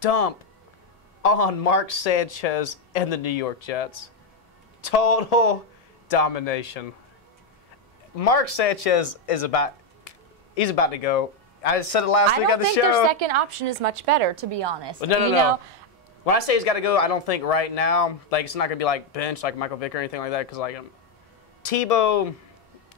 dump on Mark Sanchez and the New York Jets. Total domination. Mark Sanchez is about to go. I said it last week on the show. I don't think their second option is much better, to be honest. No. When I say he's got to go, I don't think right now, like, it's not going to be like bench, like Michael Vick or anything like that, because, like, Tebow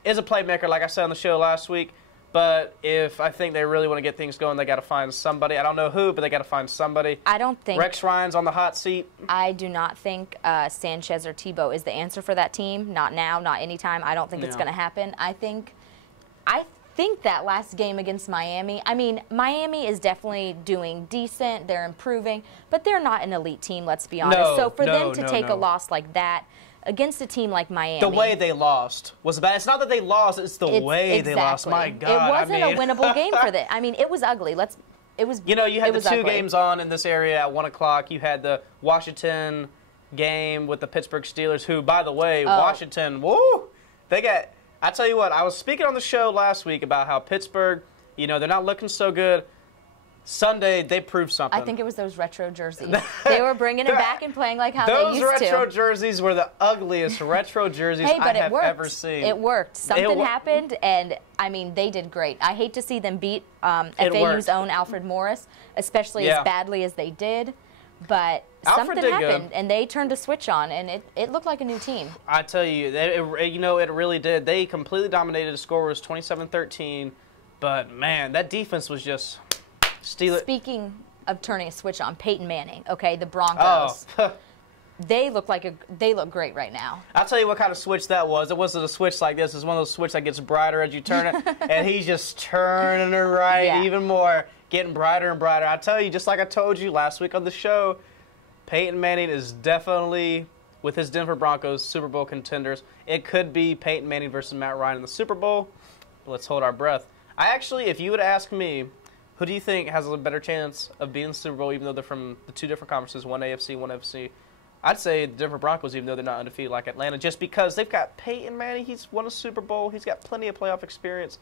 is a playmaker, like I said on the show last week, but if I think they really want to get things going, they got to find somebody. I don't know who, but they got to find somebody. I don't think Rex Ryan's on the hot seat. I do not think Sanchez or Tebow is the answer for that team. Not now, not anytime. I don't think it's going to happen. I think that last game against Miami, I mean, Miami is definitely doing decent. They're improving, but they're not an elite team, let's be honest. So for them to take a loss like that against a team like Miami. The way they lost was bad. It's not that they lost, it's the way they lost. My God. It wasn't a winnable game for them. I mean, it was ugly. You know, you had the two games on in this area at 1 o'clock. You had the Washington game with the Pittsburgh Steelers, who, by the way, Washington, woo, they got... I tell you what, I was speaking on the show last week about how Pittsburgh, you know, they're not looking so good. Sunday, they proved something. I think it was those retro jerseys. They were bringing it back and playing like how they used to. Those retro jerseys were the ugliest retro jerseys I have ever seen. It worked. Something happened, and, I mean, they did great. I hate to see them beat FAU's own Alfred Morris, especially as badly as they did. But something happened, and they turned a switch on, and it looked like a new team. I tell you, it really did. They completely dominated. The score was 27-13, but, man, that defense was just stealing. Speaking of turning a switch on, Peyton Manning, okay, the Broncos. Oh. They look great right now. I'll tell you what kind of switch that was. It wasn't a switch like this. It's one of those switches that gets brighter as you turn it, and he's just turning it right even more, getting brighter and brighter. I tell you, just like I told you last week on the show, Peyton Manning is definitely, with his Denver Broncos, Super Bowl contenders. It could be Peyton Manning versus Matt Ryan in the Super Bowl. Let's hold our breath. I actually, if you would ask me, who do you think has a better chance of being in the Super Bowl, even though they're from the two different conferences, one AFC, one NFC? I'd say the Denver Broncos, even though they're not undefeated like Atlanta, just because they've got Peyton Manning. He's won a Super Bowl. He's got plenty of playoff experience.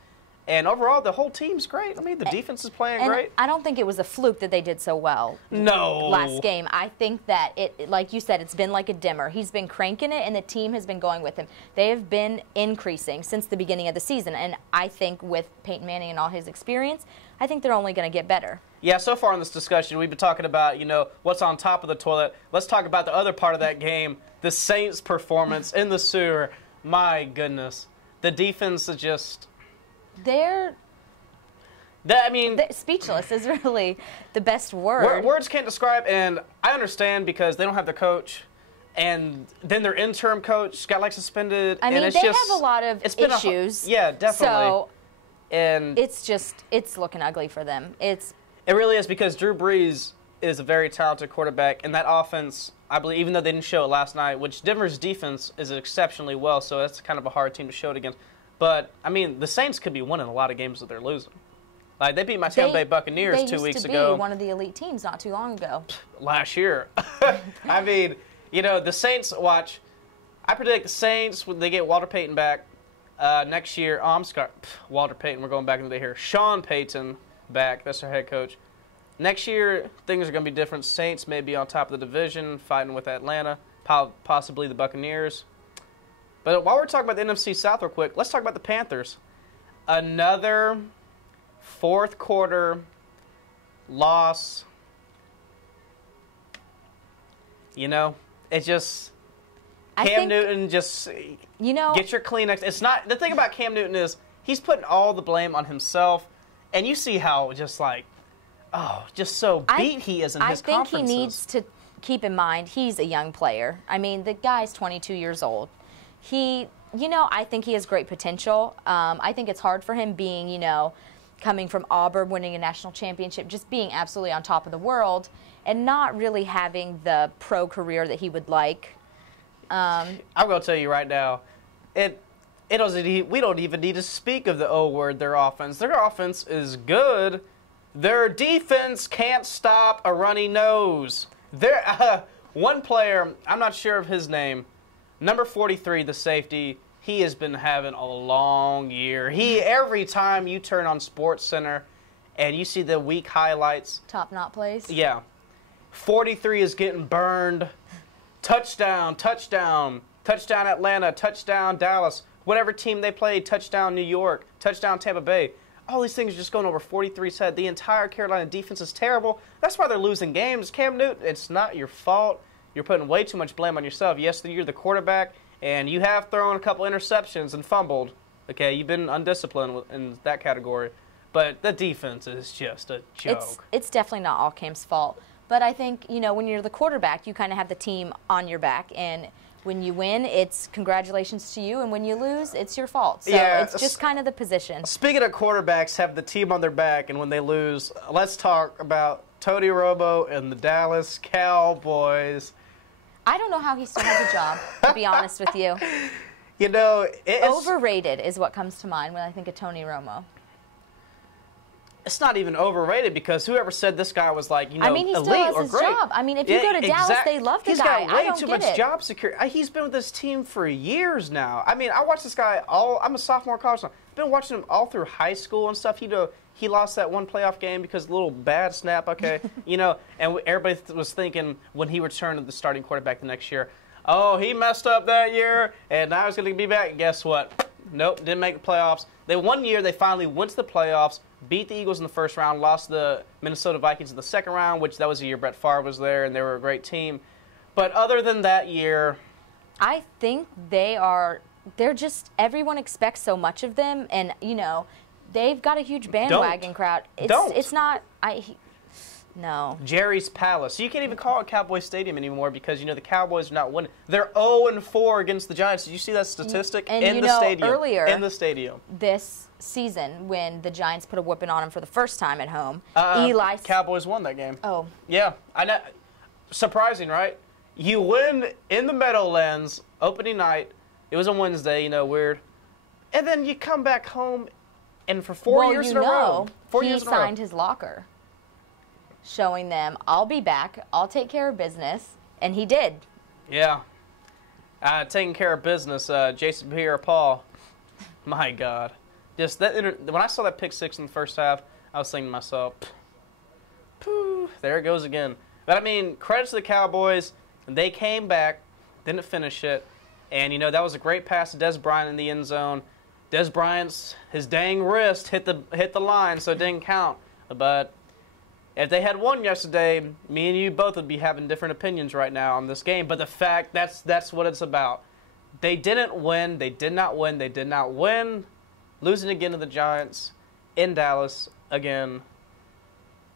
And overall, the whole team's great. I mean, the defense is playing great. I don't think it was a fluke that they did so well last game. I think that, like you said, it's been like a dimmer. He's been cranking it, and the team has been going with him. They have been increasing since the beginning of the season. And I think with Peyton Manning and all his experience, I think they're only going to get better. Yeah, so far in this discussion, we've been talking about, you know, what's on top of the toilet. Let's talk about the other part of that game, the Saints' performance in the sewer. My goodness. The defense is just... They're speechless is really the best word. Words can't describe, and I understand because they don't have the coach, and then their interim coach got, like, suspended. I mean, and they have a lot of issues. Yeah, definitely. So, and it's looking ugly for them. It really is, because Drew Brees is a very talented quarterback, and that offense, I believe, even though they didn't show it last night, which Denver's defense is exceptionally well, so that's kind of a hard team to show it against. But, I mean, the Saints could be winning a lot of games that they're losing. Like, they beat my Tampa Bay Buccaneers 2 weeks ago. They used to be one of the elite teams not too long ago. Last year. I mean, you know, the Saints, watch. I predict the Saints, when they get Walter Payton back next year. Oh, I'm sorry. Walter Payton, we're going back into the day here. Sean Payton back. That's their head coach. Next year, things are going to be different. Saints may be on top of the division, fighting with Atlanta, possibly the Buccaneers. But while we're talking about the NFC South real quick, let's talk about the Panthers. Another fourth quarter loss. You know, it just... Cam Newton just... You know... Get your Kleenex. It's not... The thing about Cam Newton is he's putting all the blame on himself. And you see how just like... Oh, just so beat he is in his conferences. I think he needs to keep in mind he's a young player. I mean, the guy's 22 years old. I think he has great potential. I think it's hard for him being, coming from Auburn, winning a national championship, just being absolutely on top of the world, and not really having the pro career that he would like. I'm going to tell you right now, we don't even need to speak of the O word, their offense. Their offense is good. Their defense can't stop a runny nose. One player, I'm not sure of his name, number 43, the safety, he has been having a long year. Every time you turn on SportsCenter and you see the week highlights. Top knot plays? Yeah. 43 is getting burned. Touchdown, touchdown, touchdown Atlanta, touchdown Dallas. Whatever team they played, touchdown New York, touchdown Tampa Bay. All these things are just going over 43's head. The entire Carolina defense is terrible. That's why they're losing games. Cam Newton, it's not your fault. You're putting way too much blame on yourself. Yes, you're the quarterback, and you have thrown a couple interceptions and fumbled. Okay, you've been undisciplined in that category. But the defense is just a joke. It's definitely not all Cam's fault. But I think, when you're the quarterback, you kind of have the team on your back. And when you win, it's congratulations to you. And when you lose, it's your fault. So it's just kind of the position. Speaking of quarterbacks have the team on their back, and when they lose, let's talk about Tony Romo and the Dallas Cowboys. I don't know how he still has a job, to be honest with you. Overrated is what comes to mind when I think of Tony Romo. It's not even overrated because whoever said this guy was like, he still has his job. I mean, if you go to Dallas, they love the guy. He's got way too much job security. He's been with this team for years now. I mean, I watched this guy I'm a sophomore in college now. I've been watching him all through high school and stuff. He lost that one playoff game because of a little bad snap, okay? And everybody was thinking when he returned to the starting quarterback the next year, oh, he messed up that year, and now he's going to be back. And guess what? Nope, didn't make the playoffs. One year, they finally went to the playoffs, beat the Eagles in the first round, lost the Minnesota Vikings in the second round, which that was the year Brett Favre was there, and they were a great team. But other than that year, I think they're just, everyone expects so much of them, and, they've got a huge bandwagon crowd. It's not, no. Jerry's Palace. You can't even call it Cowboy Stadium anymore because, the Cowboys are not winning. They're 0-4 against the Giants. Did you see that statistic? In the stadium. Earlier in the stadium this season when the Giants put a whipping on them for the first time at home, Cowboys won that game. Oh. Yeah. I know. Surprising, right? You win in the Meadowlands opening night. It was on Wednesday, weird. And then you come back home, and for 4 years in a row, he signed his locker, showing them, I'll be back, I'll take care of business, and he did. Yeah. Taking care of business, Jason Pierre-Paul. My God. Just when I saw that pick six in the first half, I was thinking to myself, pooh, there it goes again. But, I mean, credit to the Cowboys. They came back, didn't finish it, and, that was a great pass to Des Bryant in the end zone. Des Bryant's, his dang wrist hit the line, so it didn't count. But if they had won yesterday, me and you both would be having different opinions right now on this game. But the fact, that's what it's about. They didn't win. They did not win. They did not win. Losing again to the Giants in Dallas again.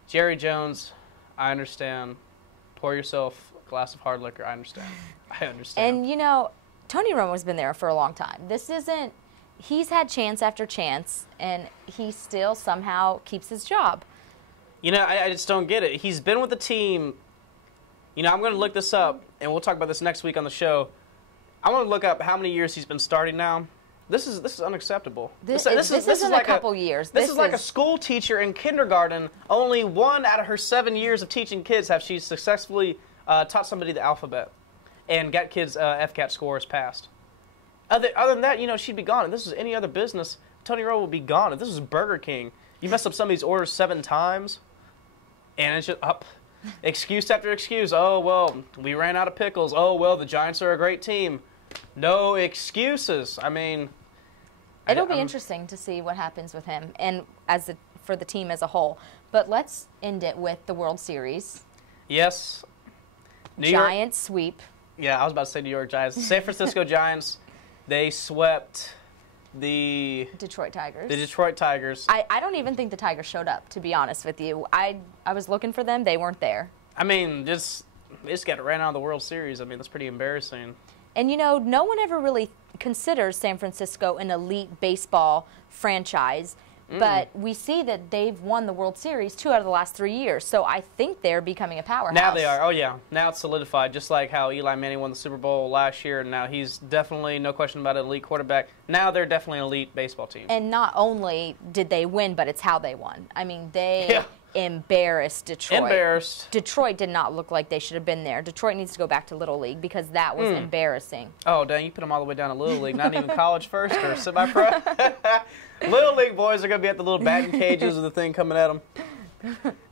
Jerry Jones, I understand. Pour yourself a glass of hard liquor. I understand. I understand. And, Tony Romo's been there for a long time. He's had chance after chance, and he still somehow keeps his job. I just don't get it. He's been with the team. I'm going to look this up, and we'll talk about this next week on the show. I'm going to look up how many years he's been starting now. This is unacceptable. This isn't a couple years. This is like a school teacher in kindergarten. Only 1 out of her 7 years of teaching kids have she successfully taught somebody the alphabet and got kids FCAT scores passed. Other than that, she'd be gone. If this was any other business, Tony Romo would be gone. If this was Burger King, you messed up somebody's orders 7 times, and it's just up. Excuse after excuse. Oh, well, we ran out of pickles. Oh, well, the Giants are a great team. No excuses. I mean, it'll be interesting to see what happens with him and for the team as a whole. But let's end it with the World Series. Yes. Giants sweep. Yeah, I was about to say New York Giants. San Francisco Giants, they swept the Detroit Tigers. The Detroit Tigers. I don't even think the Tigers showed up, to be honest with you. I was looking for them. They weren't there. I mean, they just got ran out of the World Series. I mean, that's pretty embarrassing. And, no one ever really considers San Francisco an elite baseball franchise. But we see that they've won the World Series 2 out of the last 3 years. So I think they're becoming a powerhouse. Now they are. Oh, yeah. Now it's solidified, just like how Eli Manning won the Super Bowl last year. And now he's definitely, no question about it, an elite quarterback. Now they're definitely an elite baseball team. And not only did they win, but it's how they won. I mean, they embarrassed Detroit. Embarrassed. Detroit did not look like they should have been there. Detroit needs to go back to Little League because that was embarrassing. Oh, dang. You put them all the way down to Little League. Not even college first or semi-pro. Little League boys are going to be at the little batting cages with the thing coming at them.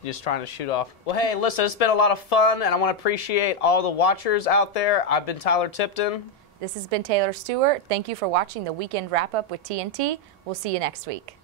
Just trying to shoot off. Well, hey, listen, it's been a lot of fun, and I want to appreciate all the watchers out there. I've been Tyler Tipton. This has been Taylor Stewart. Thank you for watching the Weekend Wrap-Up with TNT. We'll see you next week.